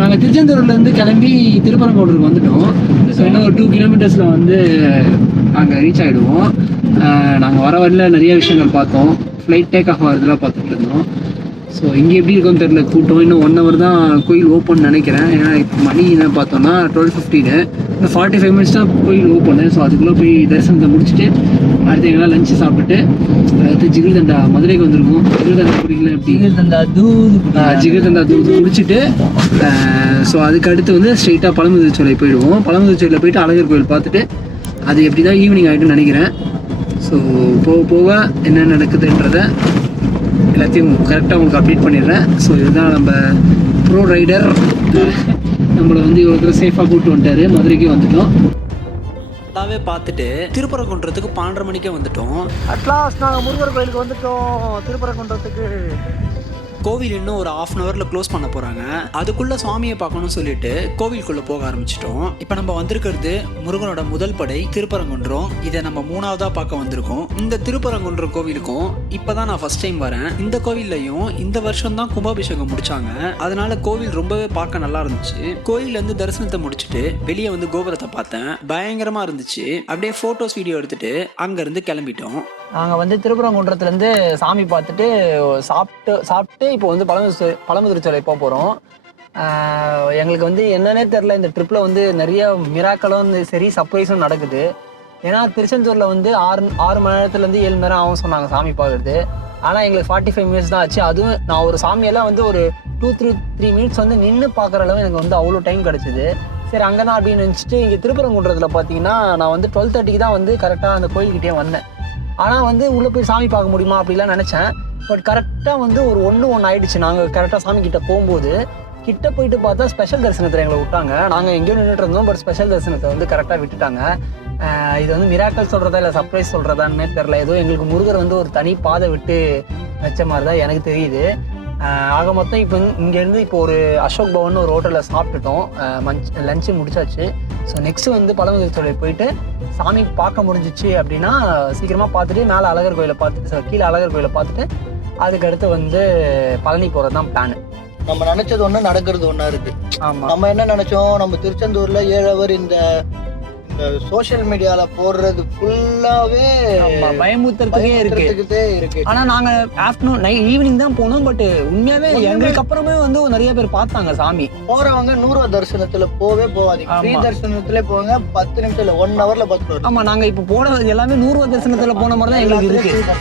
நாங்கள் திருச்செந்தூர்லேருந்து கிளம்பி திருப்பரங்கோட்டூருக்கு வந்துட்டோம். ஸோ இன்னும் ஒரு 2 கிலோமீட்டர்ஸில் வந்து அங்கே ரீச் ஆகிடுவோம். நாங்கள் வர வரல நிறைய விஷயங்கள் பார்த்தோம். ஃப்ளைட் டேக் ஆஃப் ஆகிறதுலாம் பார்த்துட்டு இருந்தோம். ஸோ இங்கே எப்படி இருக்கும்னு தெரியல, கூட்டம் இன்னும் 1 hour தான் கோயில் ஓப்பன் நினைக்கிறேன். ஏன்னா இப்போ மணி என்ன பார்த்தோம்னா 12:15. இன்னும் 45 minutes தான் கோயில் ஓப்பனு. ஸோ அதுக்குள்ளே போய் தரிசனத்தை முடிச்சுட்டு அடுத்து எங்கெல்லாம் லஞ்சு சாப்பிட்டு அடுத்து ஜிகிர்தண்டா மதுரைக்கு வந்திருக்கோம். ஜிகிர்தண்டா குடிக்கல எப்படி ஜிகிர்தண்டா தூது குடிச்சிட்டு ஸோ அதுக்கு அடுத்து வந்து ஸ்ட்ரெயிட்டாக பழமுதிர்ச்சோலை போயிடுவோம். பழமுதிர்ச்சோலையில் போயிட்டு அழகர் கோயில் பார்த்துட்டு அது எப்படி தான் ஈவினிங் ஆகிட்டுன்னு நினைக்கிறேன். ஸோ போக போக என்ன நடக்குதுன்றதை எல்லாத்தையும் கரெக்டாக உங்களுக்கு அப்டேட் பண்ணிடுறேன். ஸோ இதுதான் நம்ம ப்ரோ ரைடர், நம்மளை வந்து இவ்வளோ சேஃபாக கூப்பிட்டு வந்துட்டாரு. மதுரைக்கு வந்துட்டோம். அதாவே பார்த்துட்டு திருப்பரங்குன்றத்துக்கு 12:30 மணிக்கே வந்துட்டோம். அட்லாஸ்ட் நாங்கள் முருகர் கோயிலுக்கு வந்துட்டோம். திருப்பரங்குன்றத்துக்கு கோவில் இன்னும் ஒரு 1/2 hourல க்ளோஸ் பண்ண போகிறாங்க. அதுக்குள்ளே சுவாமியை பார்க்கணும்னு சொல்லிட்டு கோவிலுக்குள்ளே போக ஆரம்பிச்சிட்டோம். இப்போ நம்ம வந்திருக்கிறது முருகனோட முதல் படை திருப்பரங்குன்றம். இதை நம்ம 3வதாக பார்க்க வந்திருக்கோம். இந்த திருப்பரங்குன்றம் கோவிலுக்கும் இப்போ தான் நான் ஃபர்ஸ்ட் டைம் வரேன். இந்த கோவில்லையும் இந்த வருஷம் தான் கும்பாபிஷேகம் முடிச்சாங்க. அதனால கோவில் ரொம்பவே பார்க்க நல்லா இருந்துச்சு. கோயிலேருந்து தரிசனத்தை முடிச்சுட்டு வெளியே வந்து கோபுரத்தை பார்த்தேன். பயங்கரமாக இருந்துச்சு. அப்படியே ஃபோட்டோஸ் வீடியோ எடுத்துட்டு அங்கேருந்து கிளம்பிட்டோம். நாங்கள் வந்து திருப்பரங்குன்றத்துலேருந்து சாமி பார்த்துட்டு சாப்பிட்டு இப்போ வந்து பழமுதிர்ச்சோலை போக போகிறோம். எங்களுக்கு வந்து என்னன்னே தெரில, இந்த ட்ரிப்பில் வந்து நிறைய மிராக்களும் வந்து சரி சர்ப்ரைஸும் நடக்குது. ஏன்னா திருச்செந்தூரில் வந்து 6 மணி நேரத்துலேருந்து 7 மணி நேரம் ஆகும் சொன்னாங்க சாமி பார்க்குறது. ஆனால் எங்களுக்கு 45 minutes தான் ஆச்சு. அதுவும் நான் ஒரு சாமியெல்லாம் வந்து ஒரு 2-3 minutes வந்து நின்று பார்க்குற அளவு எனக்கு வந்து அவ்வளோ டைம் கிடச்சிது. சரி அங்கே தான் அப்படின்னு நினச்சிட்டு இங்கே திருப்பரங்குன்றத்தில் பார்த்தீங்கன்னா நான் வந்து 12:30 தான் வந்து கரெக்டாக அந்த கோயில்கிட்டே வந்தேன். ஆனால் வந்து உள்ளே போய் சாமி பார்க்க முடியுமா அப்படிலாம் நினச்சேன். பட் கரெக்டாக வந்து ஒரு 1 ஆயிடுச்சு. நாங்கள் கரெக்டாக சாமி கிட்ட போகும்போது கிட்ட போயிட்டு பார்த்தா ஸ்பெஷல் தரிசனத்தில் எங்களை விட்டாங்க. நாங்கள் எங்கேயோ நின்றுட்டு இருந்தோம், பட் ஸ்பெஷல் தரிசனத்தை வந்து கரெக்டாக விட்டுட்டாங்க. இது வந்து மிராக்கல் சொல்கிறதா இல்லை சர்ப்ரைஸ் சொல்கிறதான்னு தெரில. ஏதோ எங்களுக்கு முருகர் வந்து ஒரு தனி பாதை விட்டு வச்ச மாதிரி தான் எனக்கு தெரியுது. ஆக மொத்தம் இப்போ இங்கேருந்து இப்போ ஒரு அசோக் பவன் ஒரு ஹோட்டலில் சாப்பிட்டுட்டோம். லஞ்சு முடிச்சாச்சு. ஸோ நெக்ஸ்ட்டு வந்து பழமுதிர்ச்சோலை போயிட்டு சாமி பார்க்க முடிஞ்சிச்சு அப்படின்னா சீக்கிரமாக பார்த்துட்டு மேலே அழகர் கோயிலை பார்த்துட்டு கீழே அழகர் கோயிலை பார்த்துட்டு அதுக்கடுத்து வந்து பழனி போகிறது தான் பிளான். நம்ம நினைச்சது ஒன்று நடக்கிறது ஒன்றா இருக்கு. ஆமாம், நம்ம என்ன நினைச்சோம், நம்ம திருச்செந்தூர்ல 7 hour இந்த சோஷியல் மீடியால போடுறது ஃபுல்லாவே பயமுறுத்துறதுக்கே இருக்கு. ஆனா நாங்க ஆஃப்டர்நூன் ஈவினிங் தான் போனோம். பட் உண்மையாவே எங்களுக்கு அப்புறமே வந்து நிறைய பேர் பார்த்தாங்க சாமி. போறவங்க 100 தரிசனத்துல போவாதீங்க. ஃப்ரீ தரிசனத்துல போங்க. 10 நிமிஷம் இல்ல 1 hourல பார்த்துட்டு. ஆமா, நாங்க இப்ப போன எல்லாமே 100 தரிசனத்துல போன மாதிரி தான் எங்களுக்கு இருக்கு.